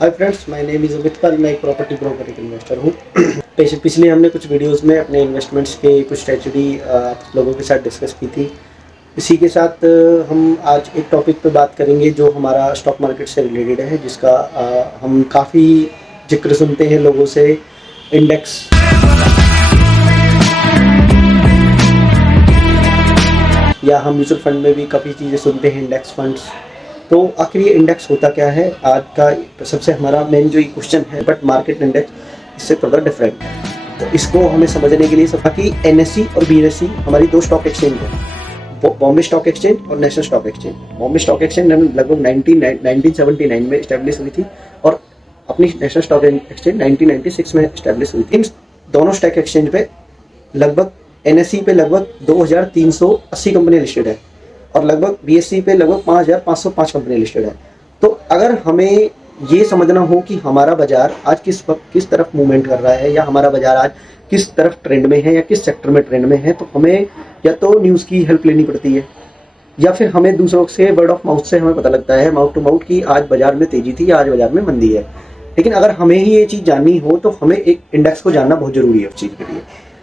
Hi friends, my name is Amit Pal. मैं एक property broker एक इन्वेस्टर हूँ। पिछले हमने कुछ वीडियोस में अपने इन्वेस्टमेंट्स के कुछ स्ट्रेटजी आप लोगों के साथ डिस्कस की थी। इसी के साथ हम आज एक टॉपिक पे बात करेंगे जो हमारा स्टॉक मार्केट से रिलेटेड है, जिसका हम काफ़ी जिक्र सुनते हैं लोगों से, इंडेक्स। या हम म्यूचुअल फंड में भी काफ़ी चीज़ें सुनते हैं, इंडेक्स फंड्स। तो आखिर ये इंडेक्स होता क्या है? आज का सबसे हमारा मेन जो ये क्वेश्चन है, बट मार्केट इंडेक्स इससे थोड़ा डिफरेंट है। तो इसको हमें समझने के लिए बाकी एनएससी और बीएससी हमारी दो स्टॉक एक्सचेंज है, बॉम्बे स्टॉक एक्सचेंज और national stock exchange. Bombay stock exchange लगभग 1979 में इस्टेब्लिश हुई थी और अपनी नेशनल स्टॉक एक्सचेंज 1996 में इस्टेब्लिश हुई थी। इन दोनों स्टॉक एक्सचेंज पे लगभग एनएससी पे लगभग 2380 कंपनियां लिस्टेड है और लगभग बीएससी पे लगभग 5505 कंपनी लिस्टेड है। तो अगर हमें ये समझना हो कि हमारा बाजार आज किस तरफ मूवमेंट कर रहा है, या हमारा बाजार आज किस तरफ ट्रेंड में है, या किस सेक्टर में ट्रेंड में है, तो हमें या तो न्यूज़ की हेल्प लेनी पड़ती है, या फिर हमें दूसरों से वर्ड ऑफ माउथ से हमें पता लगता है, माउथ टू माउथ, कि आज बाजार में तेजी थी या आज बाजार में मंदी है। लेकिन अगर हमें ही ये चीज़ जाननी हो तो हमें एक इंडेक्स को जानना बहुत ज़रूरी है उस चीज़ के लिए।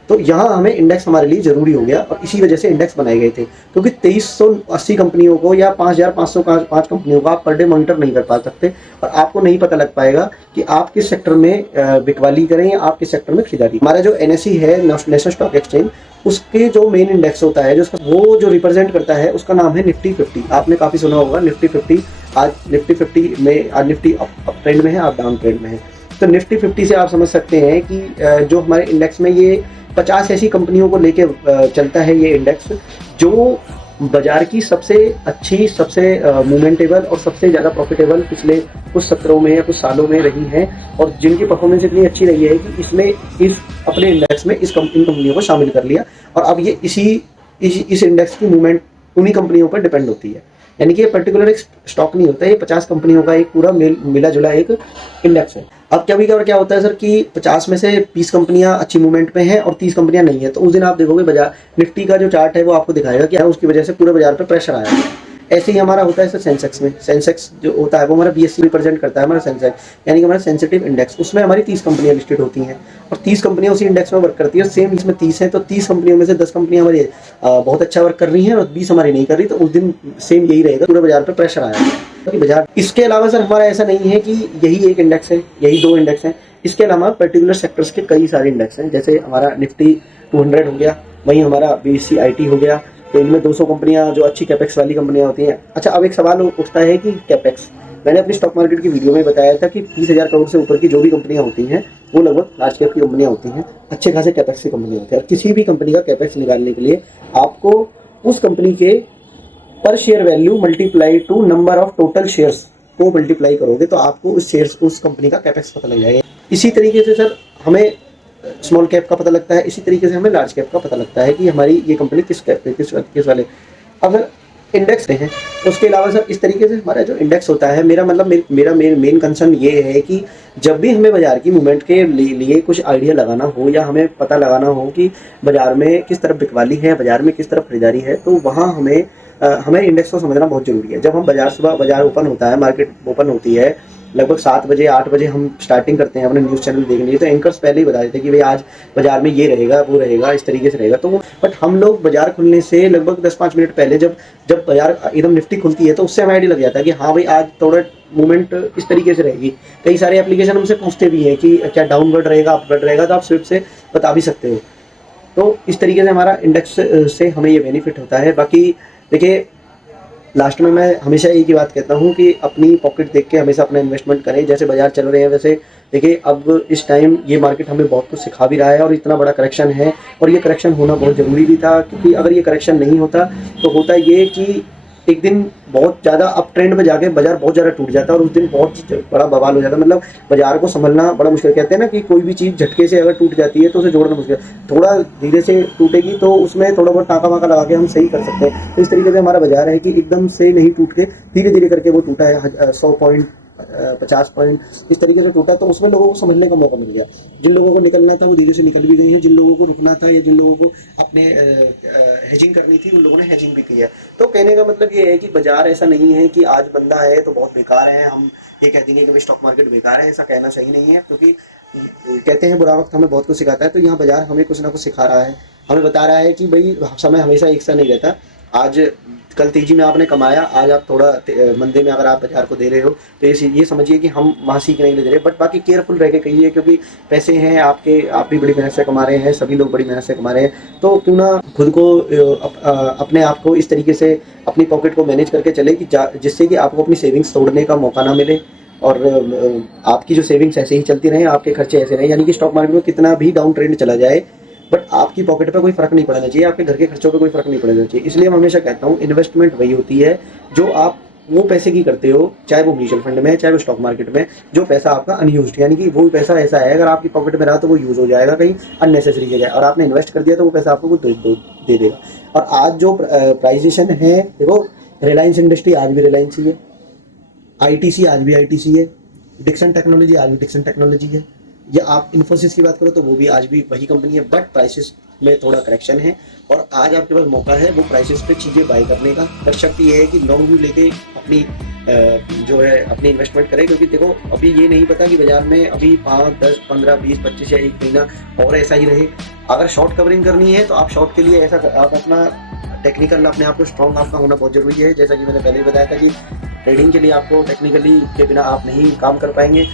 तो यहाँ हमें इंडेक्स हमारे लिए ज़रूरी हो गया और इसी वजह से इंडेक्स बनाए गए थे, क्योंकि 2380 कंपनियों को या 5505 कंपनियों को आप पर डे मॉनिटर नहीं कर पा सकते और आपको नहीं पता लग पाएगा कि आप किस सेक्टर में बिकवाली करें या आप किस सेक्टर में खरीदारी। हमारा जो एनएससी है, नेशनल स्टॉक एक्सचेंज, उसके जो मेन इंडेक्स होता है, वो जो रिप्रेजेंट करता है, उसका नाम है निफ्टी 50। आपने काफ़ी सुना होगा निफ्टी 50। आज निफ्टी 50 में आज निफ्टी अप ट्रेंड में है, आप डाउन ट्रेंड में है। तो निफ्टी 50 से आप समझ सकते हैं कि जो हमारे इंडेक्स में ये 50 ऐसी कंपनियों को लेके चलता है ये इंडेक्स, जो बाजार की सबसे अच्छी, सबसे मूवमेंटेबल और सबसे ज़्यादा प्रॉफिटेबल पिछले कुछ सत्रों में या कुछ सालों में रही हैं, और जिनकी परफॉर्मेंस इतनी अच्छी रही है कि इसमें अपने इंडेक्स में इन कंपनियों को शामिल कर लिया। और अब ये इस इंडेक्स की मूवमेंट उन्हीं कंपनियों पर डिपेंड होती है। यानी कि ये पर्टिकुलर एक स्टॉक नहीं होता है, ये 50 कंपनियों का एक पूरा मिला जुला एक इंडेक्स है। अब क्या होता है सर कि 50 में से 20 कंपनियां अच्छी मूवमेंट में हैं और 30 कंपनियां नहीं है, तो उस दिन आप देखोगे बाजार निफ्टी का जो चार्ट है वो आपको दिखाएगा कि उसकी वजह से पूरे बाजार पर प्रेशर आया है। ऐसे ही हमारा होता है सर सेंसेक्स में। सेंसेक्स जो होता है वो हमारा बीएससी रिप्रेजेंट करता है, हमारा सेंसेक्स यानी कि हमारा सेंसिटिव इंडेक्स। उसमें हमारी 30 कंपनियां लिस्टेड होती हैं और 30 कंपनियां उसी इंडेक्स में वर्क करती है। सेम इसमें 30 है, तो 30 कंपनियों में से 10 कंपनियां हमारी बहुत अच्छा वर्क कर रही हैं और 20 हमारी नहीं कर रही, तो उस दिन सेम यही रहेगा, पूरे बाजार पर प्रेशर आया है बाजार। इसके अलावा सर हमारा ऐसा नहीं है कि यही एक इंडेक्स है, यही दो इंडेक्स हैं। इसके अलावा पर्टिकुलर सेक्टर्स के कई सारे इंडेक्स हैं, जैसे हमारा निफ्टी 200 हो गया, वहीं हमारा बीएससी आईटी हो गया। तो इनमें 200 कंपनियां जो अच्छी कैपेक्स वाली कंपनियां होती हैं। अच्छा, अब एक सवाल उठता है कि कैपेक्स, मैंने अपनी स्टॉक मार्केट की वीडियो में बताया था कि 30,000 करोड़ से ऊपर की जो भी कंपनियां होती हैं वो लगभग लार्ज कैप की कंपनियां होती हैं, अच्छे खासे कैपेक्स की कंपनी होती है। और किसी भी कंपनी का कैपेक्स निकालने के लिए आपको उस कंपनी के पर share value multiply two number of total shares को मल्टीप्लाई करोगे तो आपको उस कंपनी का कैपेक्स पता लग जाएगा। इसी तरीके से सर हमें स्मॉल कैप का पता लगता है, इसी तरीके से हमें लार्ज कैप का पता लगता है कि हमारी ये कंपनी किस कैप पे, किस वाले अगर इंडेक्स हैं। उसके अलावा सर इस तरीके से हमारा जो इंडेक्स होता है, मेरा मतलब मेरा मेन कंसर्न ये है कि जब भी हमें बाजार की मूवमेंट के लिए कुछ आइडिया लगाना हो या हमें पता लगाना हो कि बाजार में किस तरफ बिकवाली है, बाजार में किस तरफ खरीदारी है, तो वहाँ हमें इंडेक्स को समझना बहुत जरूरी है। जब हम सुबह बाजार ओपन होता है, मार्केट ओपन होती है, लगभग 7 बजे 8 बजे हम स्टार्टिंग करते हैं अपने न्यूज़ चैनल देखने के लिए, तो एंकर्स पहले ही बता देते हैं कि भाई आज बाजार में ये रहेगा, वो रहेगा, इस तरीके से रहेगा। तो बट हम लोग बाजार खुलने से लगभग 10-5 मिनट पहले जब बाजार एकदम निफ्टी खुलती है तो उससे हमें आइडिया लग जाता है कि हाँ भाई आज थोड़ा मूवमेंट इस तरीके से रहेगी। कई सारे एप्लीकेशन हमसे पूछते भी हैं कि क्या डाउनवर्ड रहेगा, अपवर्ड रहेगा, तो आप स्विफ्ट से बता भी सकते हो। तो इस तरीके से हमारा इंडेक्स से हमें ये बेनिफिट होता है। बाकी देखिए, लास्ट में मैं हमेशा एक ही बात कहता हूँ कि अपनी पॉकेट देख के हमेशा अपना इन्वेस्टमेंट करें। जैसे बाजार चल रहे हैं वैसे देखिए, अब इस टाइम ये मार्केट हमें बहुत कुछ सिखा भी रहा है और इतना बड़ा करेक्शन है, और ये करेक्शन होना बहुत ज़रूरी भी था, क्योंकि अगर ये करेक्शन नहीं होता तो होता ये कि एक दिन बहुत ज़्यादा अप ट्रेंड में जाके बाजार बहुत ज़्यादा टूट जाता है और उस दिन बहुत बड़ा बवाल हो जाता है। मतलब बाजार को संभलना बड़ा मुश्किल। कहते हैं ना कि कोई भी चीज़ झटके से अगर टूट जाती है तो उसे जोड़ना मुश्किल, थोड़ा धीरे से टूटेगी तो उसमें थोड़ा बहुत टाँका वाका लगा के हम सही कर सकते हैं। तो इस तरीके से हमारा बाजार है कि एकदम से नहीं टूट के धीरे धीरे करके वो टूटा है। 100 पॉइंट 50 पॉइंट इस तरीके से टूटा, तो उसमें लोगों को समझने का मौका मिल गया। जिन लोगों को निकलना था वो धीरे से निकल भी गई है, जिन लोगों को रुकना था या जिन लोगों को अपने हेजिंग करनी थी उन लोगों ने हेजिंग भी की है। तो कहने का मतलब ये है कि बाजार ऐसा नहीं है कि आज बंदा है तो बहुत बेकार है, हम ये कह देंगे कि भाई स्टॉक मार्केट बेकार है, ऐसा कहना सही नहीं है। क्योंकि कहते हैं बुरा वक्त हमें बहुत कुछ सिखाता है, तो यहाँ बाजार हमें कुछ ना कुछ सिखा रहा है, हमें बता रहा है कि भाई समय हमेशा एक सा नहीं रहता। आज कल तेजी में आपने कमाया, आज आप थोड़ा मंदे में अगर आप बाजार को दे रहे हो तो ये समझिए कि हम वहाँ सीखने के लिए दे रहे हैं। बट बाकी केयरफुल रह के कहिए, क्योंकि पैसे हैं आपके, आप भी बड़ी मेहनत से कमा रहे हैं, सभी लोग बड़ी मेहनत से कमा रहे हैं। तो क्यों ना खुद को अपने आप को इस तरीके से अपनी पॉकेट को मैनेज करके चले कि जिससे कि आपको अपनी सेविंग्स तोड़ने का मौका ना मिले, और आपकी जो सेविंग्स ऐसे ही चलती रहे, आपके खर्चे ऐसे रहे। यानी कि स्टॉक मार्केट में कितना भी डाउन ट्रेंड चला जाए बट आपकी पॉकेट पे कोई फर्क नहीं पड़ना चाहिए, आपके घर के खर्चों पे कोई फर्क नहीं पड़ना चाहिए। इसलिए मैं हमेशा कहता हूँ इन्वेस्टमेंट वही होती है जो आप वो पैसे की करते हो, चाहे वो म्यूचुअल फंड में है चाहे वो स्टॉक मार्केट में, जो पैसा आपका अनयूज्ड, यानी कि वो पैसा ऐसा है अगर आपकी पॉकेट में रहा तो वो यूज हो जाएगा कहीं अननेसेसरी जगह, और आपने इन्वेस्ट कर दिया तो वो पैसा आपको कुछ दे देगा। और आज जो प्राइजेशन है, देखो रिलायंस इंडस्ट्री आज भी रिलायंस ही है, आईटीसी आज भी आईटीसी है, डिक्सन टेक्नोलॉजी आज भी डिक्सन टेक्नोलॉजी है, या आप इन्फोसिस की बात करो तो वो भी आज भी वही कंपनी है, बट प्राइसेस में थोड़ा करेक्शन है। और आज आपके पास मौका है वो प्राइसेस पे चीज़ें बाय करने का। पर शर्त ये है कि लॉन्ग व्यू लेके अपनी जो है अपनी इन्वेस्टमेंट करें, क्योंकि देखो अभी ये नहीं पता कि बाजार में अभी 5, 10, 15, 20, 25 या 1 महीना और ऐसा ही रहे। अगर शॉर्ट कवरिंग करनी है तो आप शॉर्ट के लिए ऐसा आप अपना टेक्निकल अपने आप को स्ट्रॉन्ग आपका होना बहुत जरूरी है। जैसा कि मैंने पहले ही बताया था कि ट्रेडिंग के लिए आपको टेक्निकली के बिना आप नहीं काम कर पाएंगे।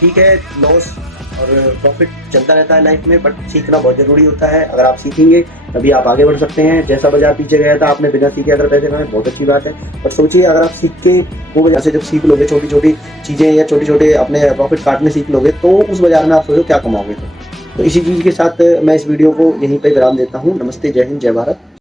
ठीक है, लॉस और प्रॉफिट चलता रहता है लाइफ में, बट सीखना बहुत ज़रूरी होता है। अगर आप सीखेंगे तभी आप आगे बढ़ सकते हैं। जैसा बाजार पीछे गया था, आपने बिना सीखे अगर पैसे कमाए बहुत अच्छी बात है, पर सोचिए अगर आप सीख के वो बाजार से जब सीख लोगे, छोटी छोटी चीज़ें या छोटे छोटे अपने प्रॉफिट काटने सीख लोगे, तो उस बाजार में आप सोचो क्या कमाओगे। तो इसी चीज़ के साथ मैं इस वीडियो को यहीं पर विराम देता हूँ। नमस्ते, जय हिंद, जय भारत।